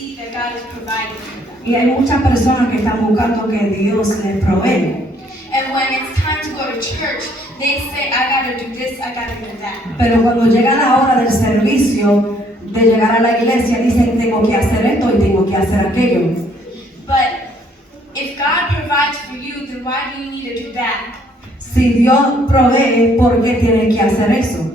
see that God is providing for them. Y hay muchas personas que están buscando que Dios les provee. And when it's time to go to church, they say, I gotta do this, I gotta do that. Pero cuando llega la hora del servicio, de llegar a la iglesia, dicen tengo que hacer esto y tengo que hacer aquello. But if God provides for you, then why do you need to do that? Si Dios provee, ¿por qué tienes que hacer eso?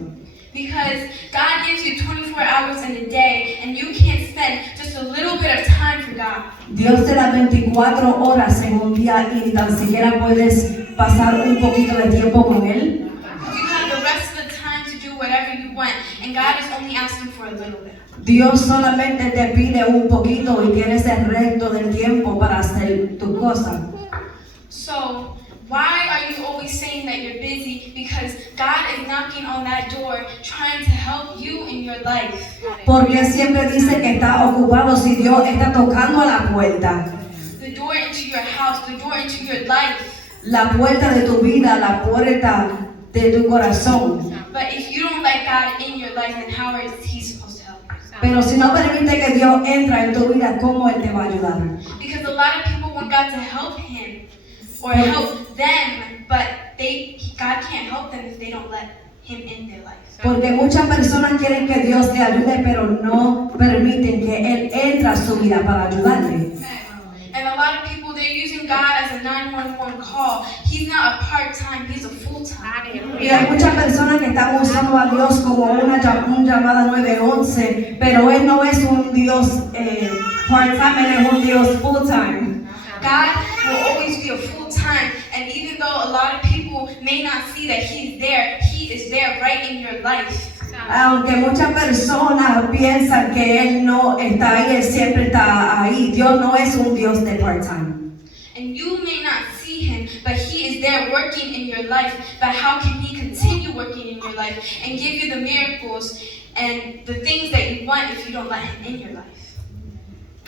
Because God gives you 24 hours in a day, and you can't spend just a little bit of time for God. Dios te da 24 horas en un día y ni tan siquiera puedes pasar un poquito de tiempo con Él. You have the rest of the time to do whatever you want, and God is only asking for a little bit. Dios solamente te pide un poquito y tienes el resto del tiempo para hacer tu cosa. So, why are you always saying that you're busy? Because God is knocking on that door, trying to help you in your life. Porque siempre dice que está ocupado si Dios está tocando a la puerta. The door into your house, the door into your life. La puerta de tu vida, la puerta de tu corazón. But if you don't let God in your life, then how is He supposed to help you? Pero si no permite que Dios entre en tu vida, ¿cómo Él te va a ayudar? Because a lot of people want God to help him or help them, but God can't help them if they don't let Him in their life. Porque muchas personas quieren que Dios te ayude, pero no permiten que Él entre a su vida para ayudarle. And a lot of people, they're using God as a 911 call. He's not a part-time, He's a full-time. Y hay muchas personas que están usando a Dios como una llamada 911, pero Él no es un Dios part-time, Él es un Dios full-time. God will always be a full-time, and even though a lot of people may not see that He is there right in your life. Aunque muchas personas piensan que Él no está ahí, Él siempre está ahí. Dios no es un Dios de part-time. And you may not see Him, but He is there working in your life. But how can He continue working in your life and give you the miracles and the things that you want if you don't let Him in your life?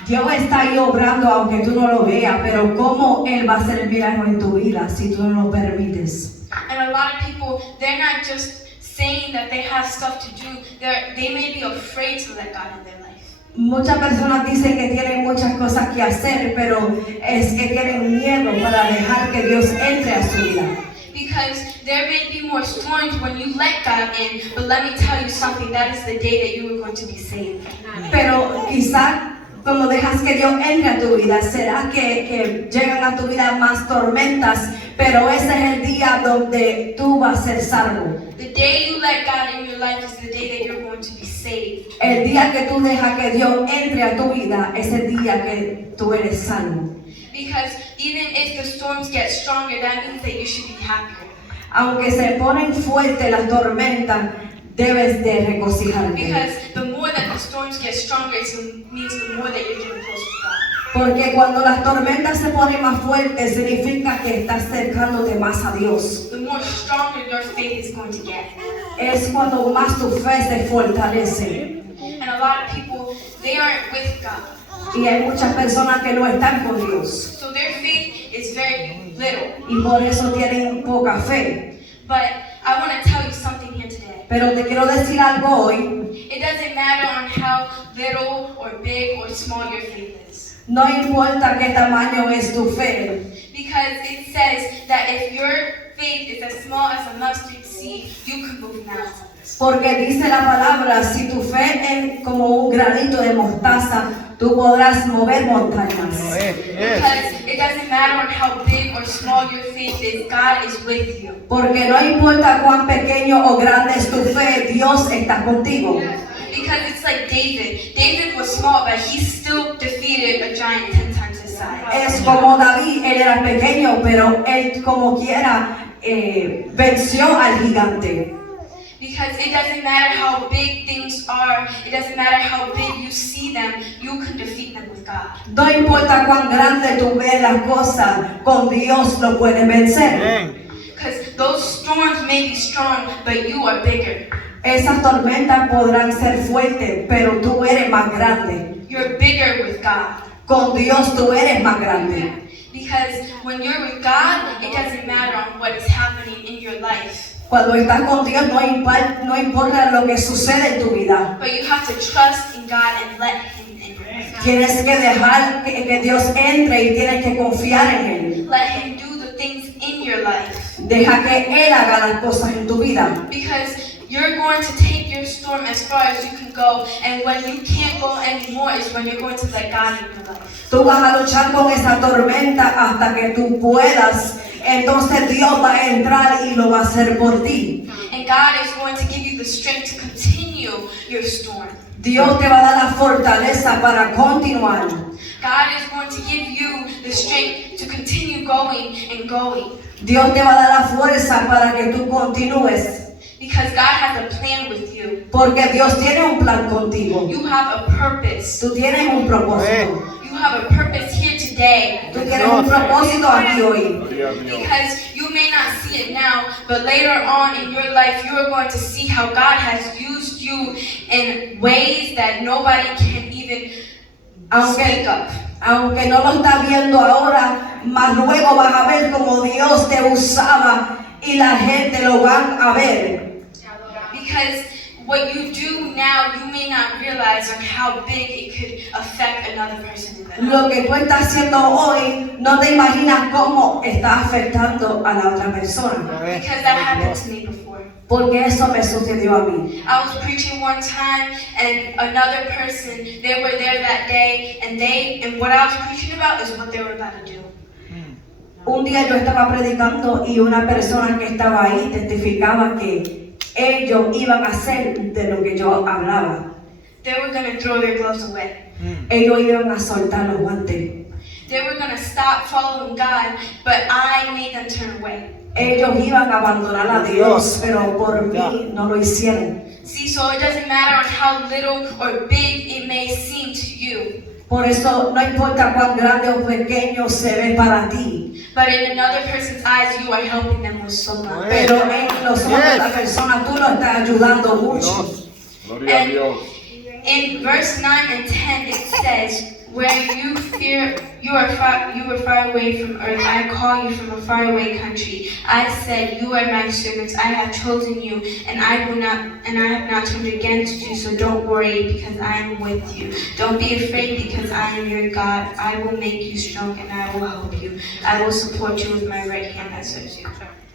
Dios está ahí obrando aunque tú no lo veas, pero ¿cómo Él va a hacer el milagro en tu vida si tú no lo permites? And a lot of people, they're not just saying that they have stuff to do. They may be afraid to let God in their life. Muchas personas dicen que tienen muchas cosas que hacer, pero es que tienen miedo para dejar que Dios entre a su vida. Because there may be more storms when you let God in, but let me tell you something, that is the day that you are going to be saved. Pero quizás cuando dejas que Dios entre a tu vida, será que llegan a tu vida más tormentas, pero ese es el día donde tú vas a ser salvo. The day you let God in your life is the day that you're going to be saved. El día que tú dejas que Dios entre a tu vida es el día que tú eres salvo. Because even if the storms get stronger, that means that you should be happier. Aunque se ponen fuertes las tormentas, debes de regocijarte. Because the more that the storms get stronger, it means the more that you're getting closer to God. Porque cuando las tormentas se ponen más fuertes, significa que estás acercándote más a Dios. The more stronger your faith is going to get. Es cuando más tu fe se fortalece. And a lot of people, they aren't with God. Y hay muchas personas que no están con Dios. So their faith is very little. Y por eso tienen poca fe. But I want to tell you something here today. Pero te quiero decir algo hoy. It doesn't matter on how little or big or small your faith is. No importa qué tamaño es tu fe. Because it says that if your faith is as small as a mustard seed, you can move mountains. Porque dice la palabra, si tu fe es como un granito de mostaza, tú podrás mover montañas. Because it doesn't matter on how big or small your faith is, God is with you. Porque no importa cuán pequeño o grande es tu fe, Dios está contigo. Because it's like David. David was small, but he still defeated a giant 10 times his size. Es como David, él era pequeño, pero él como quiera venció al gigante. Because it doesn't matter how big things are, it doesn't matter how big you see them, you can defeat them with God. No importa cuán grande tú ves las cosas, con Dios lo puedes vencer. Because those storms may be strong, but you are bigger. Esas tormentas podrán ser fuertes, pero tú eres más grande. You're bigger with God. Con Dios tú eres más grande. Because when you're with God, it doesn't matter on what is happening in your life. Cuando estás con Dios no importa lo que sucede en tu vida. But you have to trust in God and let Him in your life. Tienes que dejar que Dios entre y tienes que confiar en Él. Let Him do the things in your life. Deja que Él haga las cosas en tu vida. Because you're going to take your storm as far as you can go, and when you can't go anymore is when you're going to let God in your life. Tú vas a luchar con esa tormenta hasta que tú puedas. Entonces Dios va a entrar y lo va a hacer por ti. And God is going to give you the strength to continue your storm. Dios te va a dar la fortaleza para continuar. God is going to give you the strength to continue going and going. Dios te va a dar la fuerza para que tú continúes. Because God has a plan with you. Porque Dios tiene un plan contigo. You have a purpose. Tú tienes un propósito. You have a purpose here today. Tú tienes un propósito aquí hoy. Because you may not see it now, but later on in your life, you are going to see how God has used you in ways that nobody can even speak of. Aunque no lo estás viendo ahora, más luego vas a ver cómo Dios te usaba y la gente lo van a ver. Because what you do now, you may not realize on how big it could affect another person in their life. Lo que tú estás haciendo hoy, no te imaginas cómo está afectando a la otra persona. Because that happened to me before. Porque eso me sucedió a mí. I was preaching one time, and another person, they were there that day, and what I was preaching about is what they were about to do. Un día yo estaba predicando y una persona que estaba ahí testificaba que ellos iban a hacer de lo que yo hablaba. They were going to throw their gloves away. Ellos iban a soltar los guantes. They were going to stop following God, but I made them turn away. Ellos iban a abandonar a Dios, pero por mí no lo hicieron. See, so it doesn't matter on how little or big it may seem to you. Por eso no importa cuán grande o pequeño se ve para ti. But in another person's eyes, you are helping them with so much. Pero en los ojos de la persona tú lo estás ayudando mucho. Gloria a Dios. In verse 9 and 10, it says, "Where you are far away from earth, I call you from a faraway country. I said, you are my servants. I have chosen you, and I have not turned against you. So don't worry, because I am with you. Don't be afraid, because I am your God. I will make you strong, and I will help you. I will support you with my right hand that serves you."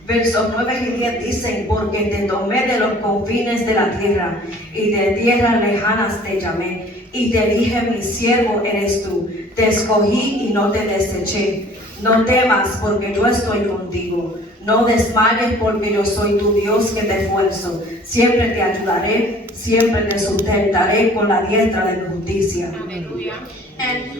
Versos 9 y 10 dicen, porque te tomé de los confines de la tierra, y de tierras lejanas te llamé, y te dije, mi siervo eres tú, te escogí y no te deseché. No temas, porque yo estoy contigo. No desmayes, porque yo soy tu Dios que te esfuerzo. Siempre te ayudaré, siempre te sustentaré con la diestra de mi justicia. And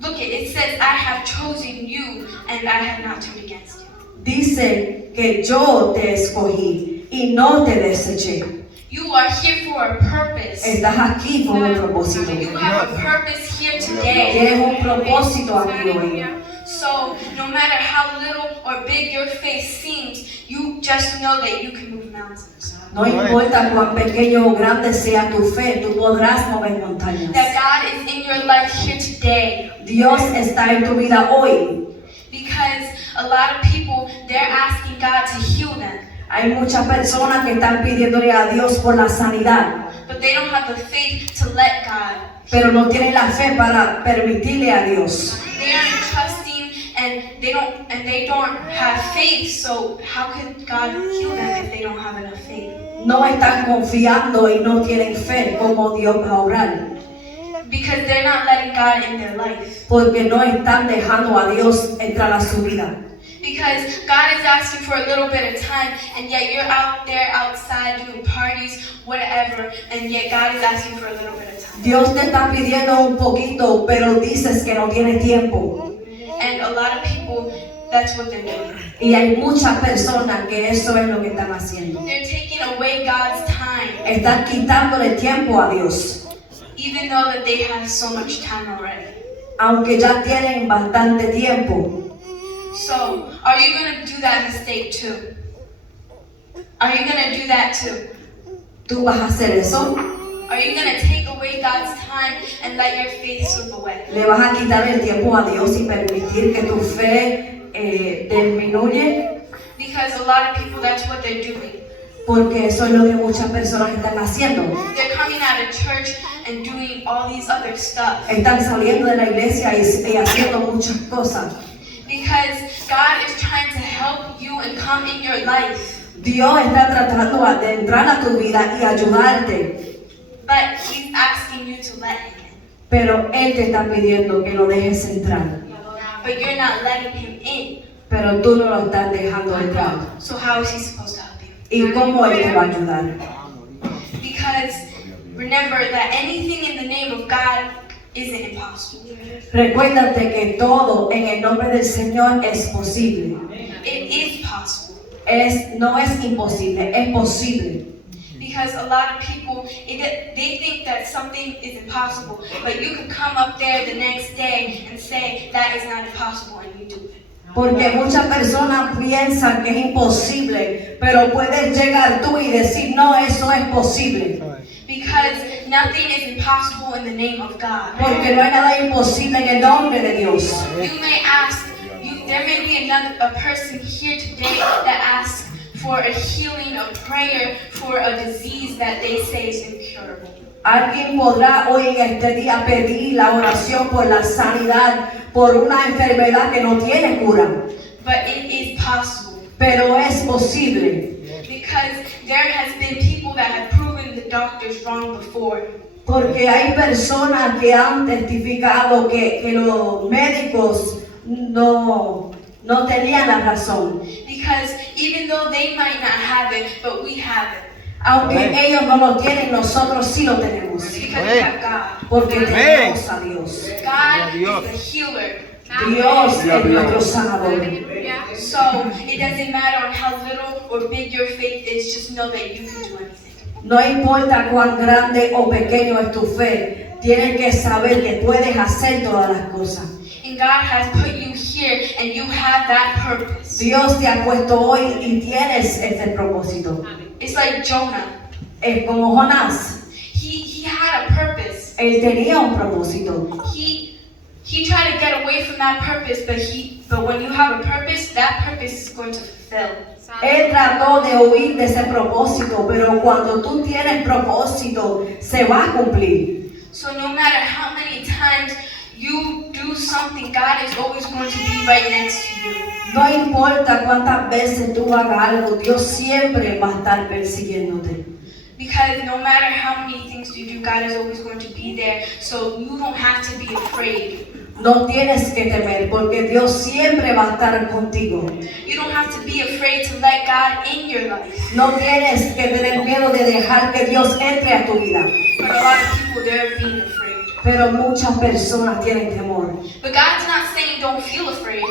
look, it says, I have chosen you, and I have not turned against you. Dice que yo te escogí y no te deseché. You are here for a purpose. Estás aquí por un propósito. You have a purpose here today. Tienes un propósito aquí hoy. So, no matter how little or big your faith seems, you just know that you can move mountains. No importa cuán pequeño o grande sea tu fe, tú podrás mover montañas. That God is in your life here today. Dios está en tu vida hoy. Because a lot of people, they're asking God to heal them. Hay muchas personas que están pidiéndole a Dios por la sanidad, But they don't have the faith to let God. pero no tienen la fe para permitirle a Dios. They aren't trusting, and they don't have faith. So how could God heal them if they don't have enough faith? No están confiando y no tienen fe como Dios va a obrar. Because they're not letting God in their life. Porque no están dejando a Dios entrar a su vida. Because God is asking for a little bit of time, and yet you're out there outside doing parties, whatever, and yet God is asking for a little bit of time. Dios te está pidiendo un poquito, pero dices que no tienes tiempo. And a lot of people, that's what they're doing. Y hay muchas personas que eso es lo que están haciendo. They're taking away God's time, Están quitándole tiempo a Dios, even though that they have so much time already. aunque ya tienen bastante tiempo. So, are you going to do that mistake too? Are you going to do that too? ¿Tú vas a hacer eso? Are you going to take away God's time and let your faith slip away? ¿Le vas a quitar el tiempo a Dios y permitir que tu fe disminuye? Because a lot of people, that's what they're doing. Porque eso es lo que muchas personas están haciendo. They're coming out of church and doing all these other stuff. Están saliendo de la iglesia y haciendo muchas cosas. Because God is trying to help you and come in your life. Dios está tratando de entrar a tu vida y ayudarte. But He's asking you to let Him in. Pero Él te está pidiendo que lo dejes entrar. But you're not letting Him in. Pero tú no lo estás dejando entrar. So how is He supposed to help you? ¿Y cómo Él te va a ayudar? Because remember that anything in the name of God isn't impossible. Recuérdate que todo en el nombre del Señor es posible. It is possible. No es imposible, es posible. Because a lot of people, they think that something is impossible, but you could come up there the next day and say that is not impossible, and you do it. Porque muchas personas piensan que es imposible, pero puedes llegar tú y decir, no, eso es posible. Because nothing is impossible in the name of God. Porque no hay nada imposible en el nombre de Dios. You may ask, there may be a person here today that asks for a healing, a prayer for a disease that they say is incurable. Alguien podrá hoy en este día pedir la oración por la sanidad, por una enfermedad que no tiene cura. But it is possible. Pero es posible. Because there has been people that have proven the doctors wrong before. Porque hay personas que han testificado que los médicos no tenían la razón. Because even though they might not have it, but we have it. Aunque ellos no lo tienen, nosotros sí lo tenemos. Because we have God. Porque tenemos a Dios. God is the healer. Dios es nuestro sanador. So it doesn't matter on how little or big your faith is, just know that you can do anything. No importa cuán grande o pequeño es tu fe, tienes que saber que puedes hacer todas las cosas. And God has put you here and you have that purpose. Dios te ha puesto hoy y tienes ese propósito. It's like Jonah. Es como Jonás. He had a purpose. Él tenía un propósito. He tried to get away from that purpose, but when you have a purpose, that purpose is going to fulfill. Él trató de huir de ese propósito, pero cuando tú tienes propósito, se va a cumplir. So no matter how many times you do something, God is always going to be right next to you. No importa cuántas veces tú hagas algo, Dios siempre va a estar persiguiéndote. Because no matter how many things you do, God is always going to be there. So you don't have to be afraid. No tienes que temer, porque Dios siempre va a estar contigo. You don't have to be afraid to let God in your life. No tienes que tener miedo de dejar que Dios entre a tu vida. But a lot of people, they're being afraid. Pero muchas personas tienen temor. But God's not saying don't feel afraid.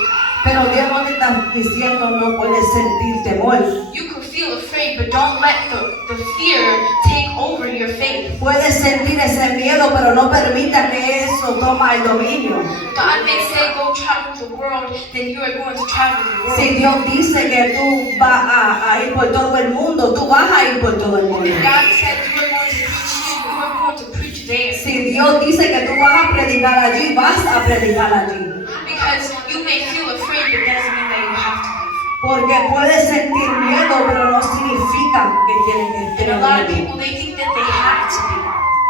Pero Dios no te está diciendo no puedes sentir temor. You could feel afraid, but don't let the fear take over your faith. Puedes sentir ese miedo, pero no permita que eso toma el dominio. God may say go travel the world, then you are going to travel the world. Si Dios dice que tú vas a ir por todo el mundo, tú vas a ir por todo el mundo. God said you are going to preach here, you are going to preach there. Si Dios dice que tú vas a predicar allí, vas a predicar allí. Because you may feel afraid, but doesn't mean that you have to be. Porque puedes sentir miedo, pero no significa que tienes que And a tener lot of miedo. people, they think that they have to be.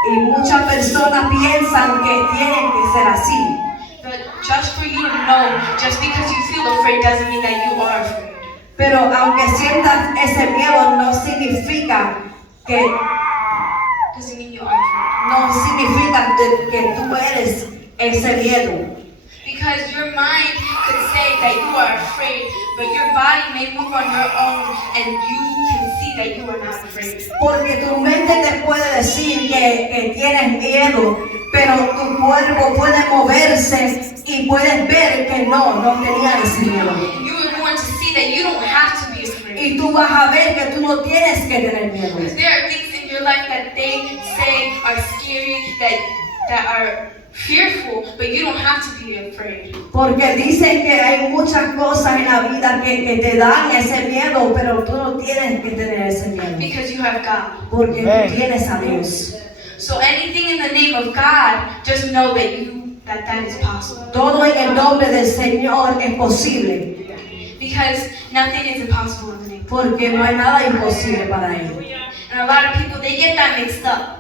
Y muchas personas piensan que tienen que ser así. But just for you to know, just because you feel afraid doesn't mean that you are afraid. Pero aunque sientas ese miedo, no significa que Doesn't mean you are afraid. no significa que tú eres ese miedo. Because your mind could say that you are afraid, but your body may move on your own and you can see that you are not afraid. Porque tu mente te puede decir que tienes miedo, pero tu cuerpo puede moverse y puedes ver que no tenía ese miedo. And you are going to see that you don't have to be afraid. Y tú vas a ver que tú no tienes que tener miedo. Because there are things in your life that they say are scary, that are fearful, but you don't have to be afraid. Porque dicen que hay muchas cosas en la vida que te dan ese miedo, pero tú no tienes que tener ese miedo. Because you have God. Porque tú tienes a Dios. So anything in the name of God, just know that is possible. Todo en el nombre del Señor es posible. Because nothing is impossible in the name porque no hay nada imposible para Él. And a lot of people, they get that mixed up.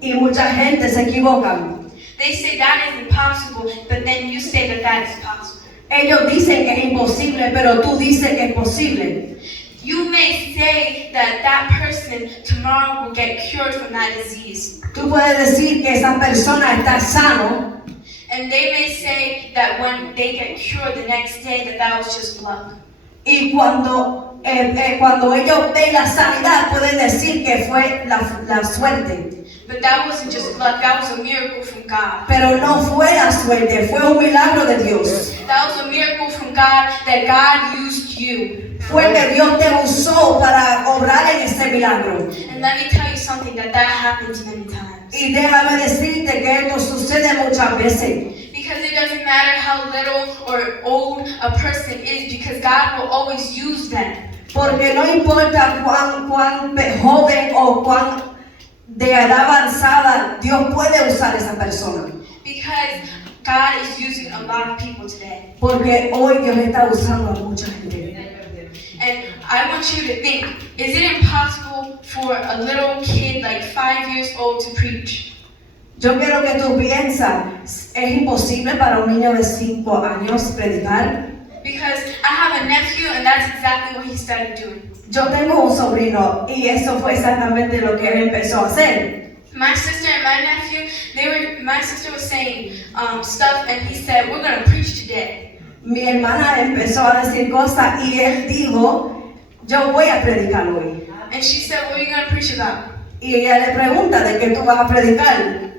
Y mucha gente se equivoca. They say that is impossible, but then you say that that is possible. Ellos dicen que es imposible, pero tú dices que es posible. You may say that that person tomorrow will get cured from that disease. Tú puedes decir que esa persona está sano. And they may say that when they get cured the next day, that was just luck. Y cuando ellos ven la sanidad, pueden decir que fue la suerte. But that wasn't just luck, that was a miracle from God. Pero no fue la suerte, fue un milagro de Dios. That was a miracle from God that God used you. Fue que Dios te usó para obrar en ese milagro. And let me tell you something, that happens many times. Y déjame decirte que esto sucede muchas veces. Because it doesn't matter how little or old a person is, because God will always use them. Porque no importa cuán joven o cuán de edad avanzada, Dios puede usar a esa persona. Because God is using a lot of people today. Porque hoy Dios está usando a mucha gente. And I want you to think, is it impossible for a little kid like 5 years old to preach? Yo quiero que tú piensas, ¿es imposible para un niño de 5 años predicar? Because I have a nephew and that's exactly what he started doing. Yo tengo un sobrino y eso fue exactamente lo que él empezó a hacer. My sister and my nephew, my sister was saying stuff and he said, we're going to preach today. Mi hermana empezó a decir cosas y él dijo, yo voy a predicar hoy. And she said, what are you going to preach about? Y ella le pregunta, ¿de qué tú vas a predicar?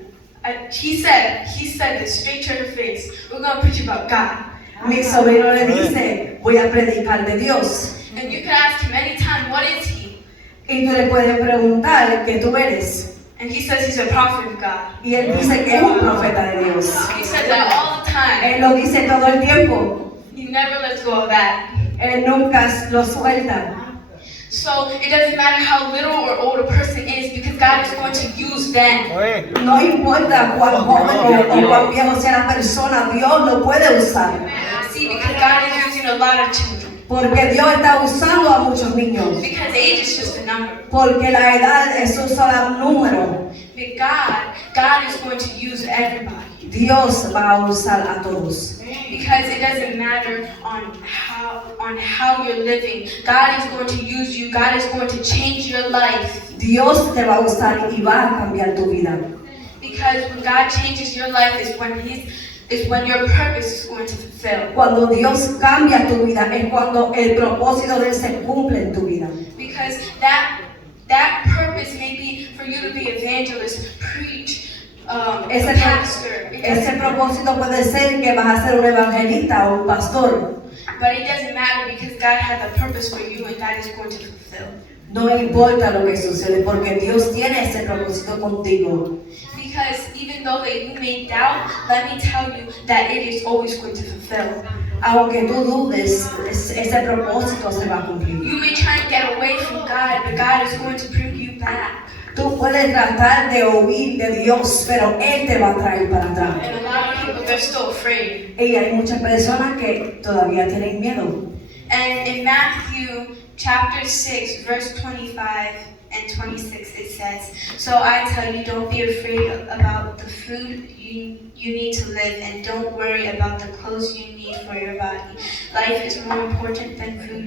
He said this straight to her face, we're going to preach about God. Mi sobrino le dice, voy a predicar de Dios. And you could ask him anytime, what is he? Y tú le puedes preguntar, ¿qué tú eres? And he says he's a prophet of God. Y él dice que es un profeta de Dios. He says that all the time. Él lo dice todo el tiempo. He never lets go of that. Él nunca lo suelta. So it doesn't matter how little or old a person is, because God is going to use them. No importa cuán joven o cuán viejo sea la persona, Dios lo puede usar. See, because God is using a lot of children. Porque Dios está usando a muchos niños. Because age is just a number. Porque la edad es un solo número. But God is going to use everybody. Dios va a usar a todos. Because it doesn't matter on how you're living. God is going to use you. God is going to change your life. Dios te va a usar y va a cambiar tu vida. Because when God changes your life is when your purpose is going to fulfill. Cuando Dios cambia tu vida es cuando el propósito de Él se cumple en tu vida. Because that purpose may be for you to be evangelist, preach, pastor. Ese propósito puede ser que vas a ser un evangelista o un pastor. But it doesn't matter because God has a purpose for you and God is going to fulfill. No importa lo que sucede porque Dios tiene ese propósito contigo. Because even though that you may doubt, let me tell you that it is always going to fulfill. Aunque tú dudes, ese propósito se va a cumplir. You may try to get away from God, but God is going to bring you back. Tú puedes tratar de huir de Dios, pero Él te va a traer para atrás. And a lot of people, they're still afraid. Y hay muchas personas que todavía tienen miedo. And in Matthew chapter 6, verse 25 and 26, it says, so I tell you, don't be afraid about the food you need to live, and don't worry about the clothes you need for your body. Life is more important than food,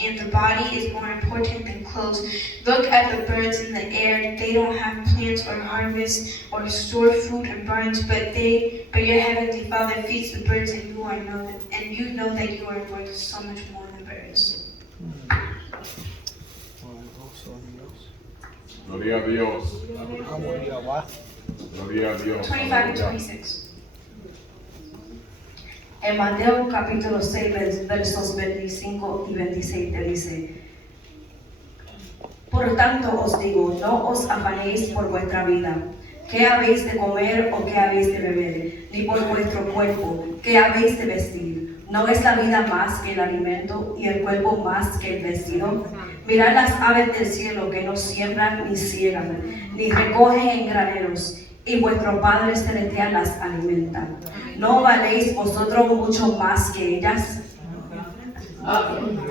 and the body is more important than clothes. Look at the birds in the air. They don't have plants or harvest or store food in barns, but your heavenly Father feeds the birds, and you know that you are worth so much more than birds. Gloria a Dios. Gloria a Dios. 25 and 26. En Mateo capítulo 6, versos 25 y 26 te dice, por tanto os digo, no os afanéis por vuestra vida, qué habéis de comer o qué habéis de beber, ni por vuestro cuerpo, qué habéis de vestir. ¿No es la vida más que el alimento y el cuerpo más que el vestido? Mirad las aves del cielo que no siembran ni ciegan, ni recogen en graneros, y vuestro Padre Celestial las alimenta. ¿No valéis vosotros mucho más que ellas?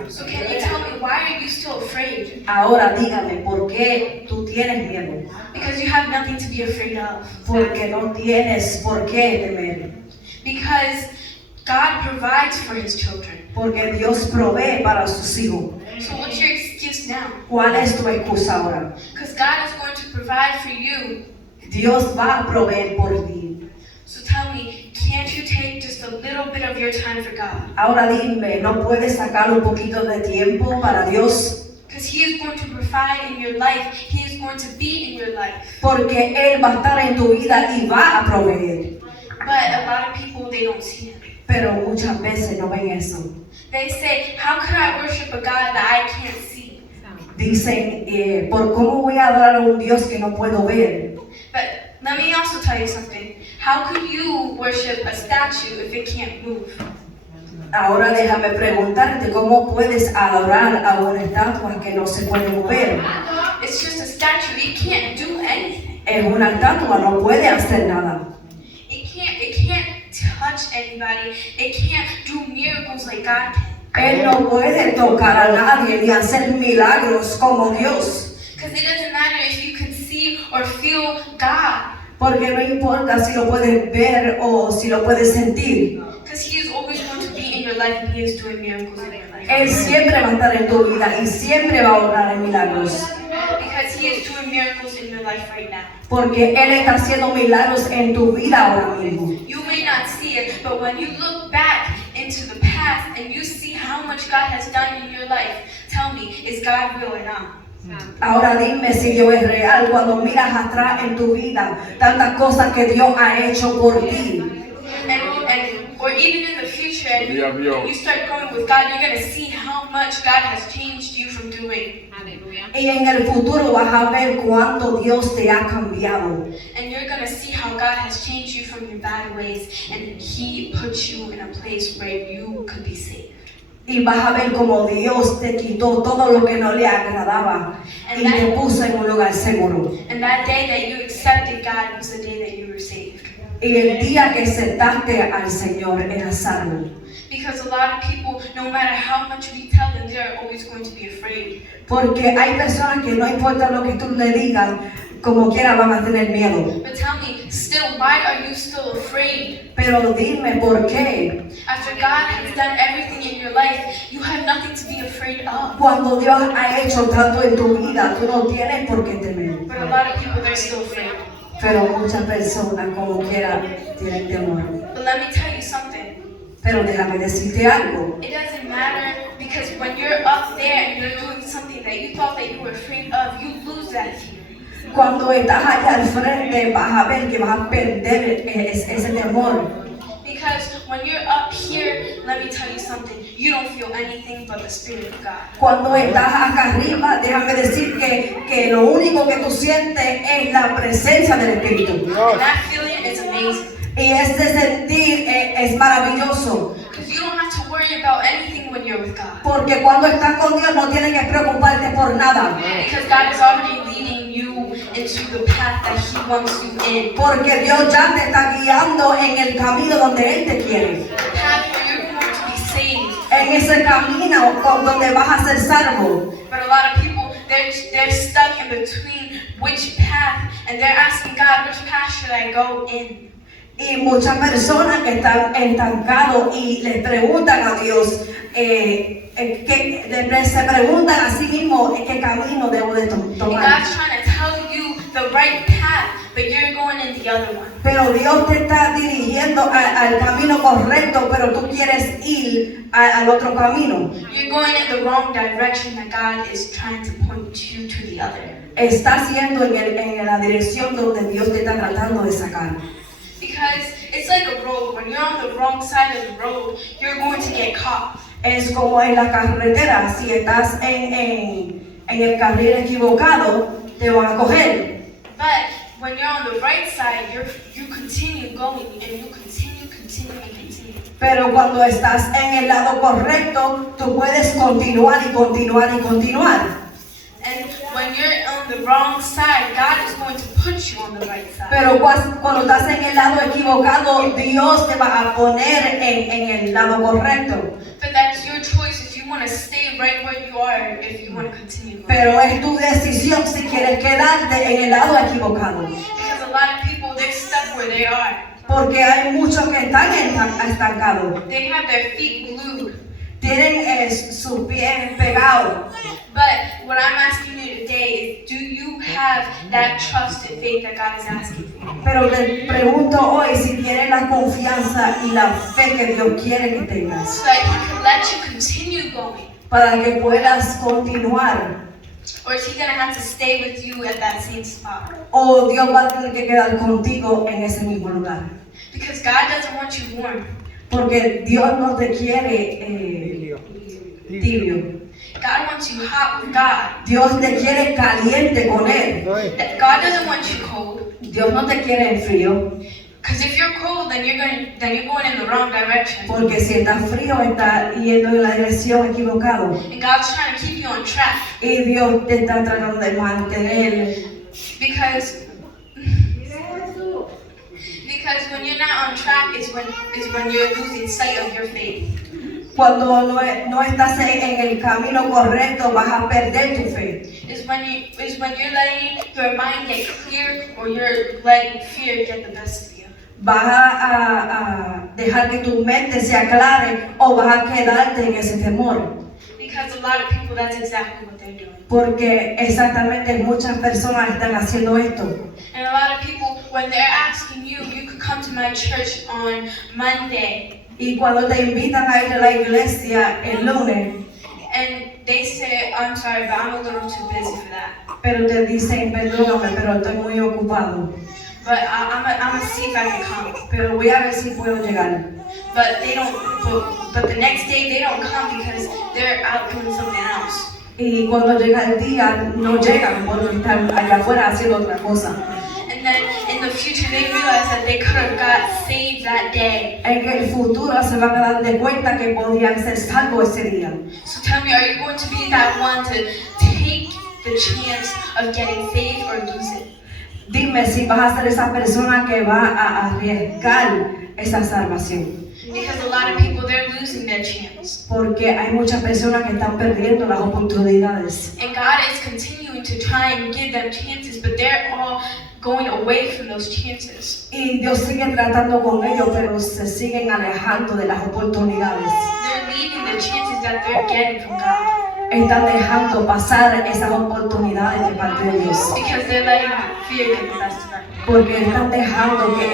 So can you tell me, why are you still afraid? Ahora dígame, ¿por qué tú tienes miedo? Because you have nothing to be afraid of. Porque no tienes por qué temer. Because God provides for His children. Porque Dios provee para sus hijos. So what's your excuse now? ¿Cuál es tu excusa ahora? Because God is going to provide for you. Dios va a proveer por ti. So tell me, can't you take just a little bit of your time for God? Ahora dime, ¿no puedes sacar un poquito de tiempo para Dios? Because He is going to provide in your life. He is going to be in your life. Porque Él va a estar en tu vida y va a proveer. But a lot of people, they don't see Him. Pero muchas veces no ven eso. They say, how could I worship a God that I can't see? Dicen, ¿por cómo voy a adorar a un Dios que no puedo ver? But let me also tell you something. How could you worship a statue if it can't move? Ahora déjame preguntarte, ¿cómo puedes adorar a una estatua que no se puede mover? It's just a statue. It can't do anything. Es una estatua, no puede hacer nada. It can't touch anybody. It can't do miracles like God can. Él no puede tocar a nadie ni hacer milagros como Dios. Because it doesn't matter if you can see or feel God. Porque no importa si lo puedes ver o si lo puedes sentir. Because He is always going to be in your life and He is doing miracles in your life. Él siempre va a estar en tu vida y siempre va a obrar en milagros. Because He is doing miracles in your life right now. Porque Él está haciendo milagros en tu vida ahora mismo. You may not see it, but when you look back into the past and you see how much God has done in your life, tell me, is God real or not? Ahora dime si Dios es real cuando miras atrás en tu vida, tantas cosas que Dios ha hecho por ti. Or even in the future, and you start going with God, you're going to see how much God has changed you from doing. Y en el futuro vas a ver cuánto Dios te ha cambiado. And you're going to see how God has changed you from your bad ways, and He put you in a place where you could be saved. Y vas a ver cómo Dios te quitó todo lo que no le agradaba y te puso en un lugar seguro. And that day that you accepted God was the day that you were saved. Y el día que aceptaste al Señor eras salvo. Because a lot of people, no matter how much we tell them, they're always going to be afraid. Porque hay personas que no importa lo que tú le digas, como quiera van a tener miedo. But tell me, still, why are you still afraid? Pero dime por qué. After God has done everything in your life, you have nothing to be afraid of. Cuando Dios ha hecho tanto en tu vida, tú no tienes por qué temer. But a lot of people, they're still afraid. Pero muchas personas, como quiera, tienen temor. But let me tell you something. Pero déjame decirte algo. It doesn't matter, because when you're up there and you're doing something that you thought that you were afraid of, you lose that fear. Cuando estás allá al frente, vas a ver que vas a perder ese temor. Because when you're up here, let me tell you something, you don't feel anything but the Spirit of God. Cuando estás acá arriba, déjame decir que lo único que tú sientes es la presencia del Espíritu. And that feeling is amazing. Y este sentir es maravilloso. Because you don't have to worry about anything when you're with God. Porque cuando estás con Dios no tienes que preocuparte por nada. Because God is already leading you into the path that He wants you in. Porque Dios ya te está guiando en el camino donde Él te quiere. The path where you're going to be saved. En ese camino donde vas a ser salvo. But a lot of people, they're stuck in between which path, and they're asking God, which path should I go in? Y muchas personas que están estancados y les preguntan a Dios, se preguntan a sí mismos qué camino debo de And tomar. God's trying to tell you the right path, but you're going in the other one. Pero Dios te está dirigiendo al camino correcto, pero tú quieres ir al otro camino. You're going in the wrong direction that God is trying to point you to the other. Estás yendo en la dirección donde Dios te está tratando de sacar. Because it's like a road. When you're on the wrong side of the road, you're going to get caught. Es como en la carretera, si estás en el carril equivocado, te van a coger. But when you're on the right side, you continue going and you continue. Pero cuando estás en el lado correcto, tú puedes continuar y continuar y continuar. And when you're on the wrong side, God is going to put you on the right side. Pero cuando estás en el lado equivocado, Dios te va a poner en el lado correcto. But that's your choice if you want to stay right where you are if you want to continue growing. Pero es tu decisión si quieres quedarte en el lado equivocado. Because a lot of people, they're stuck where they are. Porque hay muchos que están estancados. They have their feet glued. Tienen sus pies pegados. But what I'm asking you today is, do you have that trust and faith that God is asking for you? Pero te pregunto hoy si tienes la confianza y la fe que Dios quiere que tengas. So that He can let you continue going. Para que puedas continuar. Or is He going to have to stay with you at that same spot? O Dios va a tener que quedar contigo en ese mismo lugar. Because God doesn't want you warm. Porque Dios no te quiere tibio. God wants you hot with God. Dios te quiere caliente con Él. God doesn't want you cold. Dios no te quiere en frío. Because if you're cold, then you're going in the wrong direction. Porque si estás frío, estás yendo en la dirección equivocada. And God's trying to keep you on track. Y Dios te está tratando de mantener. Because when you're not on track is when you're losing sight of your faith. Cuando no estás en el camino correcto, vas a perder tu fe. Is when you're letting your mind get clear, or you're letting fear get the best of you. Vas a dejar que tu mente se aclare o vas a quedarte en ese temor. Because a lot of people, that's exactly what they're doing. Porque exactamente muchas personas están haciendo esto. And a lot of people, when they're asking you could come to my church on Monday. Y cuando te invitan a ir a la iglesia el lunes, And they say, I'm sorry, but I'm a little too busy for that. pero te dicen, perdóname, pero estoy muy ocupado. But I'm gonna see if I can come. Pero voy a ver si puedo llegar. But they don't. But the next day they don't come because they're out doing something else. Y cuando llega el día, no llegan porque están allá afuera haciendo otra cosa. And then in the future they realize that they could have got saved that day. En el futuro se van a dar de cuenta que podrían ser salvos ese día. So tell me, are you going to be that one to take the chance of getting saved or lose it? Dime si vas a ser esa persona que va a arriesgar esa salvación. Because a lot of people, they're losing their chance. Porque hay muchas personas que están perdiendo las oportunidades. And God is continuing to try and give them chances, but they're all going away from those chances. Y Dios sigue tratando con ellos, pero se siguen alejando de las oportunidades. They're leaving the chances that they're getting from God. Están dejando pasar esas oportunidades de parte de Dios. Because they're letting fear get the best of them. Porque están dejando que